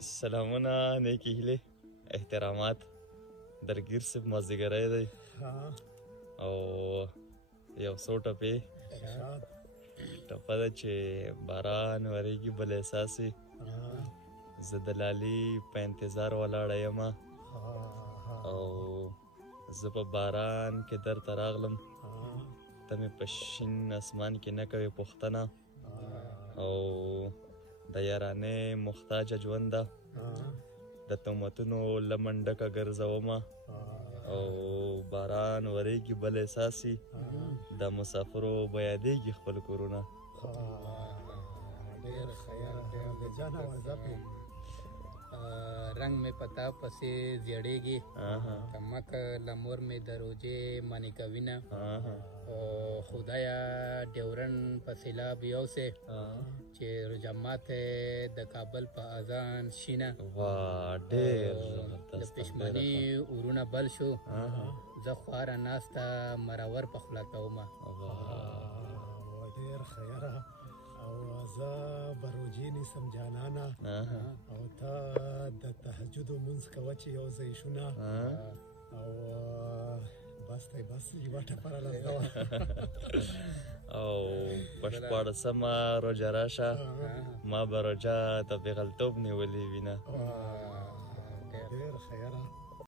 سلامونه، نیکې هیلې، احترامات. درګیر صاحب مازدیګری دی او یو څو ټپې ټپه ده چې باران ورېږي بل احساسي، زه د لالي په انتظار ولاړه یمه او زه په باران کې درته راغلم، ته مې په شین اسمان کې نه کوې پوښتنه او د یارانې محتاجه ژونده د تهمتونو لمن ډکه ګرځومه او باران ورېږي بل احساسي، د مسافرو به یادېږي خپل کورونه. ډېر خیر، ډېر د جانه وظیفې رنگ میں پتا پسې زیړېږي، کمک لمور مې د روجې منې کوینه خدایا ډیورن په سیلاب یوسې چې رجمات د کابل په اذان شینه ډېر د پښمني اورونه بل شو، زه خواره ناسته مرور په خوله کومه. ډېر خیره او زه بروجې نیسم جانانه او ته د تهجدو مونځ کوه چې یو ځای شونه او بس دی بس یوه ټپه راله او په شپاړسمه روژه راشه ما به روژه ته پېغلتوب نیولې وینه. ډېر خیره